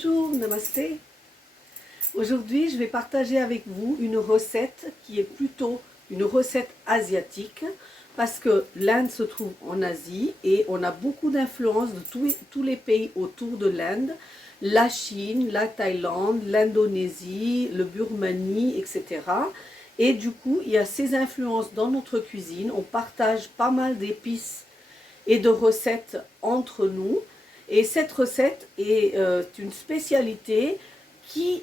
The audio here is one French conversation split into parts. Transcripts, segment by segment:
Bonjour, namasté. Aujourd'hui, je vais partager avec vous une recette qui est plutôt une recette asiatique parce que l'Inde se trouve en Asie et on a beaucoup d'influence de tous les pays autour de l'Inde, la Chine, la Thaïlande, l'Indonésie, le Birmanie, etc. Et du coup, il y a ces influences dans notre cuisine. On partage pas mal d'épices et de recettes entre nous. Et cette recette est une spécialité qui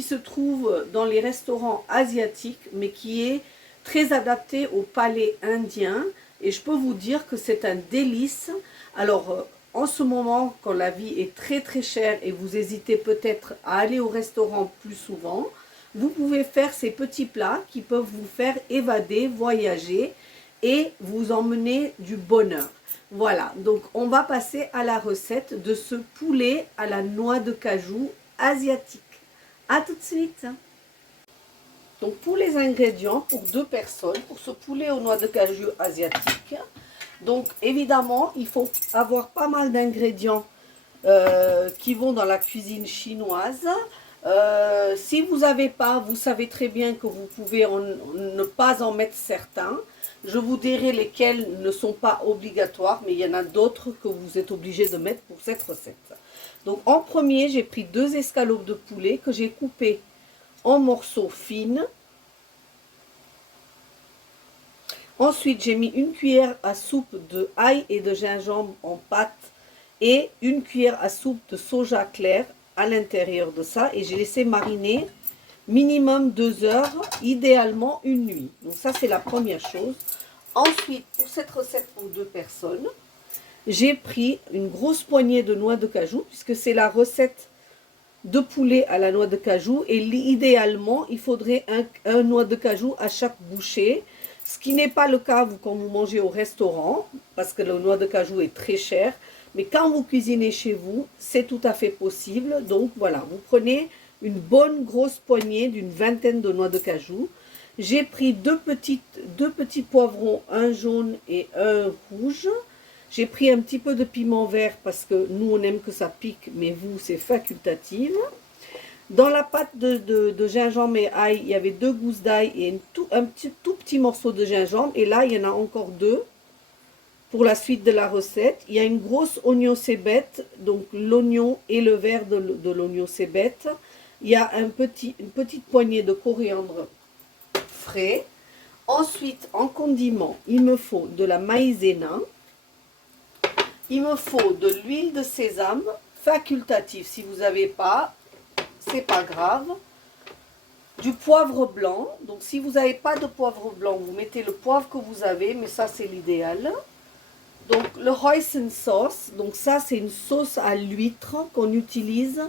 se trouve dans les restaurants asiatiques, mais qui est très adaptée au palais indien. Et je peux vous dire que c'est un délice. Alors, en ce moment, quand la vie est très très chère et vous hésitez peut-être à aller au restaurant plus souvent, vous pouvez faire ces petits plats qui peuvent vous faire évader, voyager et vous emmener du bonheur. Voilà, donc on va passer à la recette de ce poulet à la noix de cajou asiatique. A tout de suite. Donc pour les ingrédients, pour 2 personnes, pour ce poulet aux noix de cajou asiatique, donc évidemment, il faut avoir pas mal d'ingrédients qui vont dans la cuisine chinoise. Si vous n'avez pas, vous savez très bien que vous pouvez ne pas en mettre certains. Je vous dirai lesquels ne sont pas obligatoires, mais il y en a d'autres que vous êtes obligé de mettre pour cette recette. Donc en premier, j'ai pris 2 escalopes de poulet que j'ai coupées en morceaux fines. Ensuite, j'ai mis une cuillère à soupe de ail et de gingembre en pâte et une cuillère à soupe de soja clair à l'intérieur de ça. Et j'ai laissé mariner minimum 2 heures, idéalement une nuit. Donc ça, c'est la première chose. Ensuite, pour cette recette pour 2 personnes, j'ai pris une grosse poignée de noix de cajou, puisque c'est la recette de poulet à la noix de cajou. Et idéalement, il faudrait un noix de cajou à chaque bouchée, ce qui n'est pas le cas quand vous mangez au restaurant, parce que le noix de cajou est très cher. Mais quand vous cuisinez chez vous, c'est tout à fait possible. Donc voilà, vous prenez une bonne grosse poignée d'une vingtaine de noix de cajou. J'ai pris deux petits poivrons, un jaune et un rouge. J'ai pris un petit peu de piment vert parce que nous on aime que ça pique, mais vous c'est facultatif. Dans la pâte de gingembre et ail, il y avait 2 gousses d'ail et un tout petit morceau de gingembre. Et là, il y en a encore 2 pour la suite de la recette. Il y a une grosse oignon cébette, donc l'oignon et le vert de l'oignon cébette. Il y a une petite poignée de coriandre frais. Ensuite, en condiment, il me faut de la maïzena. Il me faut de l'huile de sésame facultative. Si vous n'avez pas, c'est pas grave. Du poivre blanc. Donc si vous n'avez pas de poivre blanc, vous mettez le poivre que vous avez, mais ça c'est l'idéal. Donc le hoisin sauce. Donc ça c'est une sauce à l'huître qu'on utilise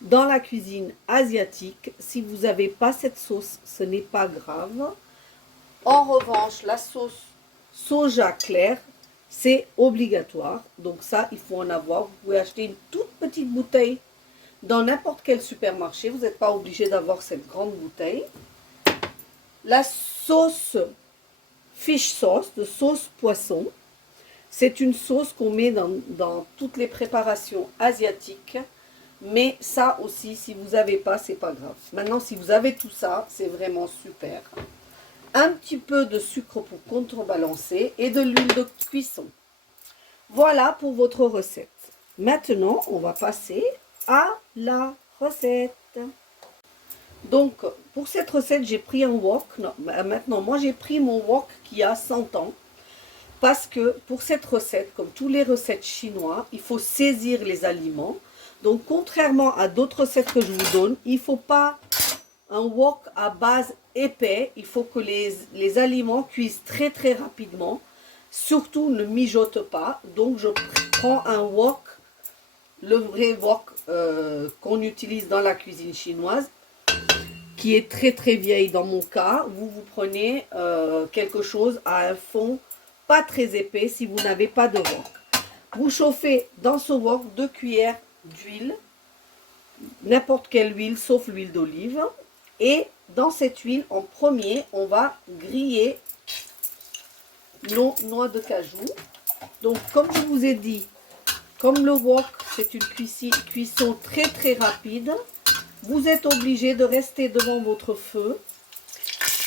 dans la cuisine asiatique. Si vous n'avez pas cette sauce, ce n'est pas grave. En revanche, la sauce soja clair, c'est obligatoire. Donc ça, il faut en avoir. Vous pouvez acheter une toute petite bouteille dans n'importe quel supermarché. Vous n'êtes pas obligé d'avoir cette grande bouteille. La sauce fish sauce, de sauce poisson. C'est une sauce qu'on met dans toutes les préparations asiatiques. Mais ça aussi, si vous n'avez pas, c'est pas grave. Maintenant, si vous avez tout ça, c'est vraiment super. Un petit peu de sucre pour contrebalancer et de l'huile de cuisson. Voilà pour votre recette. Maintenant, on va passer à la recette. Donc, pour cette recette, j'ai pris un wok. Non, maintenant, moi, j'ai pris mon wok qui a 100 ans. Parce que pour cette recette, comme toutes les recettes chinoises, il faut saisir les aliments. Donc, contrairement à d'autres recettes que je vous donne, il ne faut pas un wok à base épais. Il faut que les aliments cuisent très très rapidement. Surtout, ne mijotent pas. Donc, je prends un wok, le vrai wok qu'on utilise dans la cuisine chinoise, qui est très très vieille dans mon cas. Vous prenez quelque chose à un fond pas très épais si vous n'avez pas de wok. Vous chauffez dans ce wok 2 cuillères d'huile, n'importe quelle huile sauf l'huile d'olive. Et dans cette huile, en premier, on va griller nos noix de cajou. Donc, comme je vous ai dit, Comme le wok, c'est une cuisson très rapide, vous êtes obligé de rester devant votre feu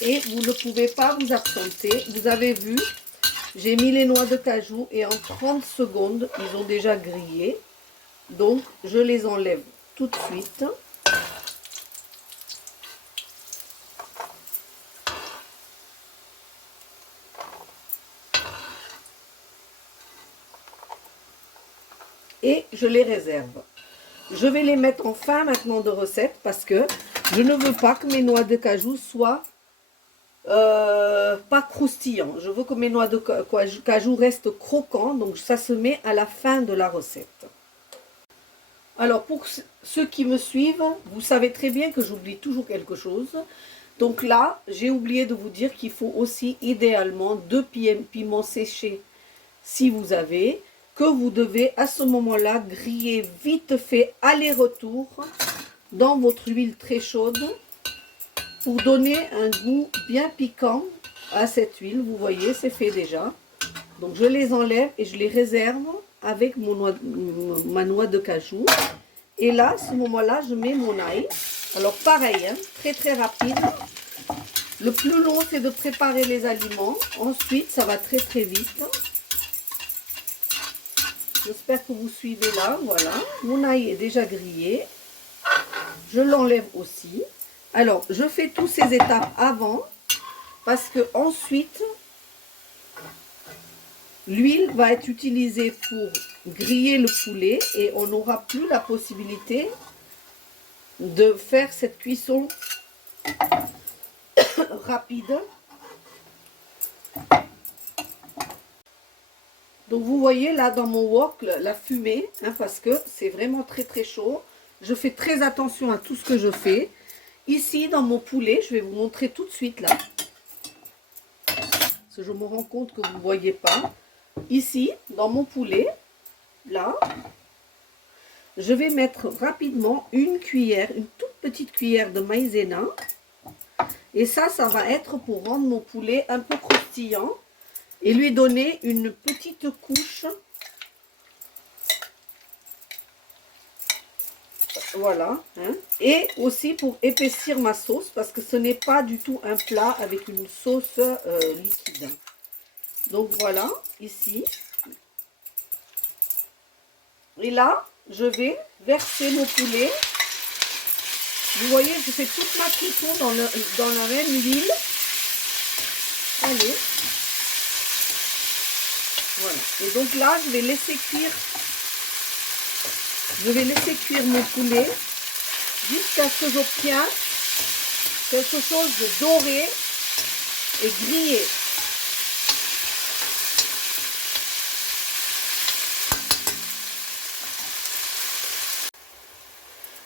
et vous ne pouvez pas vous absenter. Vous avez vu, j'ai mis les noix de cajou et en 30 secondes, ils ont déjà grillé. Donc, je les enlève tout de suite. Et je les réserve. Je vais les mettre en fin maintenant de recette parce que je ne veux pas que mes noix de cajou soient pas croustillants. Je veux que mes noix de cajou restent croquants, donc ça se met à la fin de la recette. Alors pour ceux qui me suivent, vous savez très bien que j'oublie toujours quelque chose. Donc là, j'ai oublié de vous dire qu'il faut aussi idéalement 2 piments séchés si vous avez, que vous devez à ce moment-là griller vite fait aller-retour dans votre huile très chaude pour donner un goût bien piquant à cette huile. Vous voyez, c'est fait déjà. Donc je les enlève et je les réserve avec ma noix de cajou. Et là, à ce moment-là, je mets mon ail. Alors pareil, hein, très rapide. Le plus long, c'est de préparer les aliments. Ensuite, ça va très vite. J'espère que vous suivez là, voilà. Mon ail est déjà grillé. Je l'enlève aussi. Alors, je fais toutes ces étapes avant parce que ensuite, l'huile va être utilisée pour griller le poulet et on n'aura plus la possibilité de faire cette cuisson rapide. Donc vous voyez là dans mon wok la fumée, hein, parce que c'est vraiment très chaud. Je fais très attention à tout ce que je fais. Ici dans mon poulet, je vais vous montrer tout de suite là. Parce que je me rends compte que vous ne voyez pas. Ici, dans mon poulet, là, je vais mettre rapidement une cuillère, une toute petite cuillère de maïzena. Et ça va être pour rendre mon poulet un peu croustillant et lui donner une petite couche. Voilà. Hein. Et aussi pour épaissir ma sauce parce que ce n'est pas du tout un plat avec une sauce liquide. Donc voilà, ici. Et là, je vais verser mon poulet. Vous voyez, je fais toute ma cuisson dans la même huile. Allez. Voilà. Et donc là, je vais laisser cuire. Je vais laisser cuire mon poulet jusqu'à ce que j'obtienne quelque chose de doré et grillé.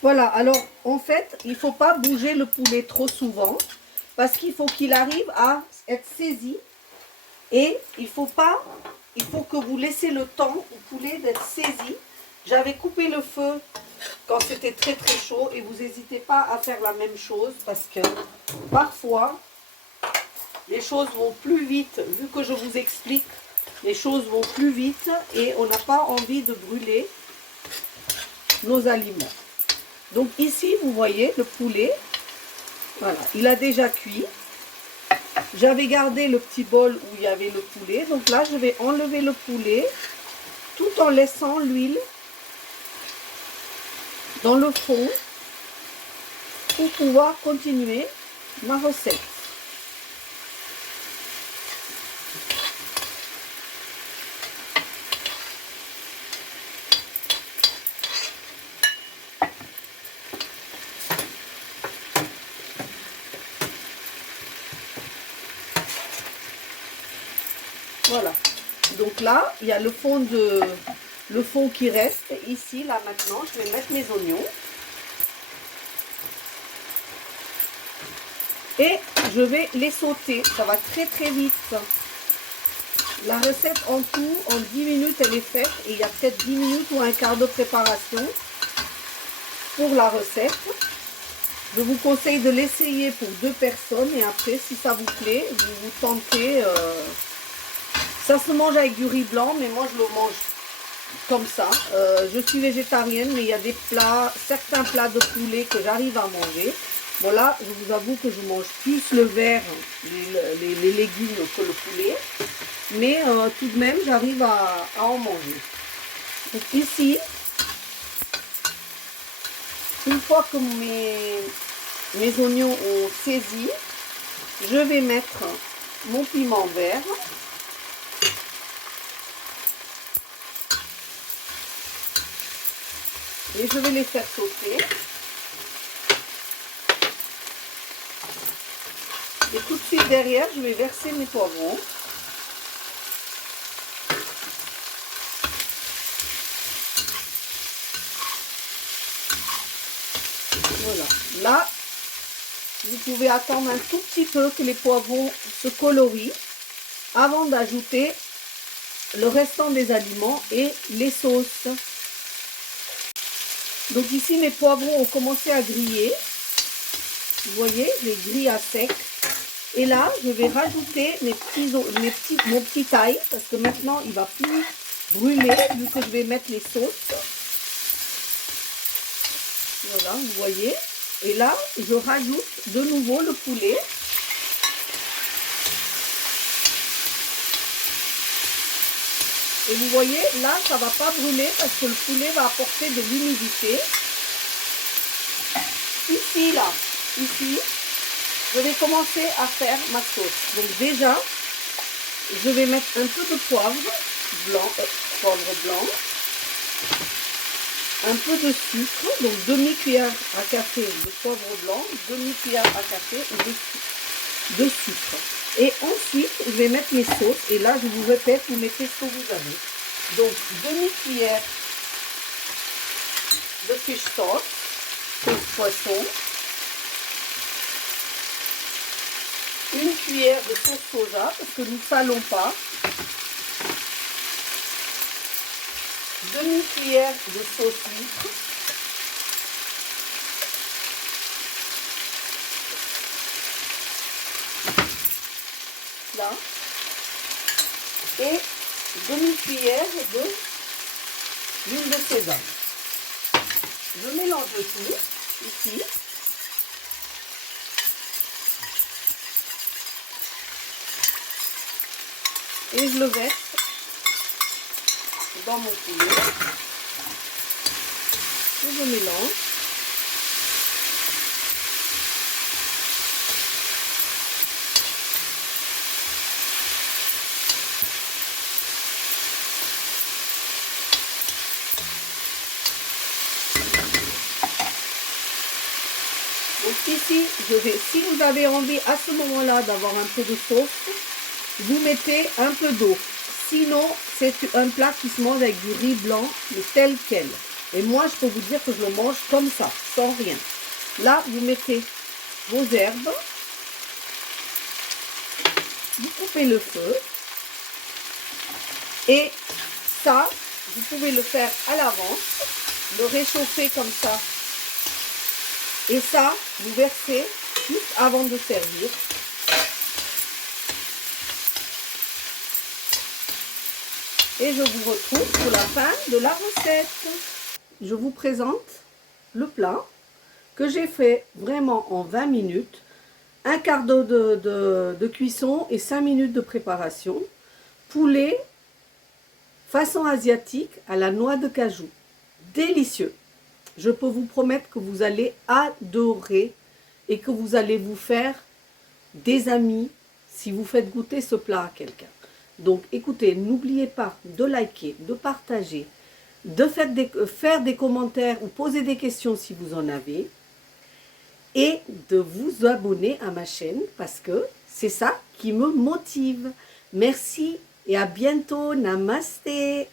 Voilà, alors en fait, il ne faut pas bouger le poulet trop souvent parce qu'il faut qu'il arrive à être saisi et il faut que vous laissez le temps au poulet d'être saisi. J'avais coupé le feu quand c'était très chaud et vous n'hésitez pas à faire la même chose parce que parfois les choses vont plus vite, vu que je vous explique, les choses vont plus vite et on n'a pas envie de brûler nos aliments. Donc ici, vous voyez le poulet, voilà, il a déjà cuit. J'avais gardé le petit bol où il y avait le poulet. Donc là, je vais enlever le poulet tout en laissant l'huile dans le fond pour pouvoir continuer ma recette. Voilà, donc là, il y a le fond qui reste. Ici, là, maintenant, je vais mettre mes oignons. Et je vais les sauter. Ça va très vite. La recette en tout, en 10 minutes, elle est faite. Et il y a peut-être 10 minutes ou un quart de préparation pour la recette. Je vous conseille de l'essayer pour 2 personnes. Et après, si ça vous plaît, vous tentez... Ça se mange avec du riz blanc, mais moi je le mange comme ça. Je suis végétarienne, mais il y a des plats, certains plats de poulet que j'arrive à manger. Bon là, je vous avoue que je mange plus le vert, les légumes que le poulet. Mais tout de même, j'arrive à en manger. Donc ici, une fois que mes oignons ont saisi, je vais mettre mon piment vert. Et je vais les faire sauter. Et tout de suite derrière, je vais verser mes poivrons. Voilà. Là, vous pouvez attendre un tout petit peu que les poivrons se colorient avant d'ajouter le restant des aliments et les sauces. Donc ici, mes poivrons ont commencé à griller. Vous voyez, je les grille à sec. Et là, je vais rajouter mon petit ail, parce que maintenant, il ne va plus brûler, vu que je vais mettre les sauces. Voilà, vous voyez. Et là, je rajoute de nouveau le poulet. Et vous voyez, là, ça ne va pas brûler, parce que le poulet va apporter de l'humidité. Ici, là, ici, je vais commencer à faire ma sauce. Donc déjà, je vais mettre un peu de poivre blanc, un peu de sucre, donc demi-cuillère à café de poivre blanc, demi-cuillère à café de sucre. Et ensuite, je vais mettre mes sauces. Et là, je vous répète, vous mettez ce que vous avez. Donc, demi-cuillère de fish sauce, sauce poisson. Une cuillère de sauce soja, parce que nous ne salons pas. Demi-cuillère de sauce huître. Là. Et demi-cuillère d'huile de sésame. Je mélange tout, ici. Et je le verse dans mon poulet. Et je mélange. Donc ici, si vous avez envie à ce moment-là d'avoir un peu de sauce, vous mettez un peu d'eau. Sinon, c'est un plat qui se mange avec du riz blanc, mais tel quel. Et moi, je peux vous dire que je le mange comme ça, sans rien. Là, vous mettez vos herbes. Vous coupez le feu. Et ça, vous pouvez le faire à l'avance. Le réchauffer comme ça. Et ça, vous versez juste avant de servir. Et je vous retrouve pour la fin de la recette. Je vous présente le plat que j'ai fait vraiment en 20 minutes. Un quart d'heure de cuisson et 5 minutes de préparation. Poulet façon asiatique à la noix de cajou. Délicieux. Je peux vous promettre que vous allez adorer et que vous allez vous faire des amis si vous faites goûter ce plat à quelqu'un. Donc écoutez, n'oubliez pas de liker, de partager, de faire des commentaires ou poser des questions si vous en avez. Et de vous abonner à ma chaîne parce que c'est ça qui me motive. Merci et à bientôt. Namasté.